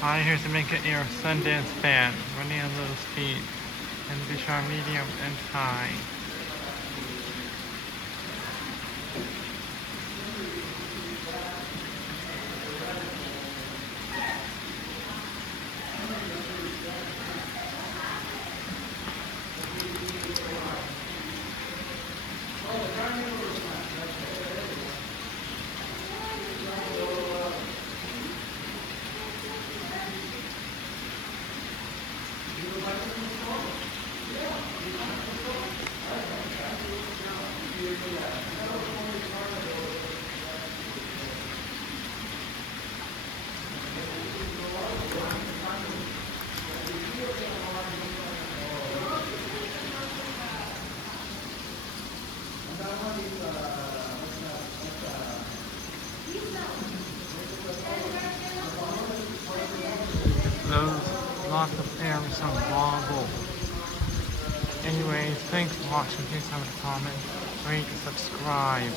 Hi, here's to make it your Sundance fan, running on low speed, and be sharp, medium, and high. Those lots of air with some wobble. Anyways, thanks for watching. Please have a comment, rate, subscribe.